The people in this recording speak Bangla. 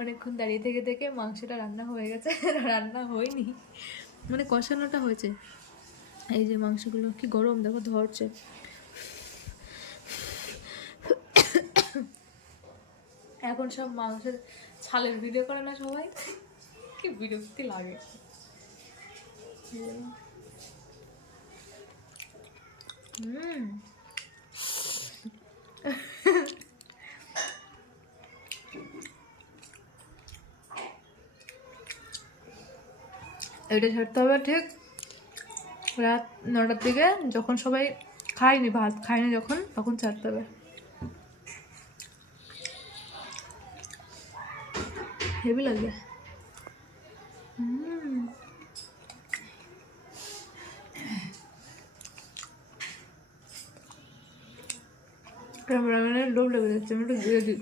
অনেকক্ষণ দাঁড়িয়ে থেকে থেকে মাংসটা রান্না হয়ে গেছে, রান্না হয়নি মানে কষানোটা হয়েছে। এই যে মাংসগুলো কি গরম দেখো, ধরছে। এখন সব মাংসের ছালের ভিডিও করে না সবাই, কি বিরক্তি লাগে। এটা ছাড়তে হবে ঠিক রাত 9টার দিকে, যখন সবাই খায়নি, ভাত খায়নি যখন, তখন ছাড়তে হবে। হেভি লাগে। ক্যামেরাম্যানের লোভ লেগে যাচ্ছে, আমি একটু ধীরে দিই।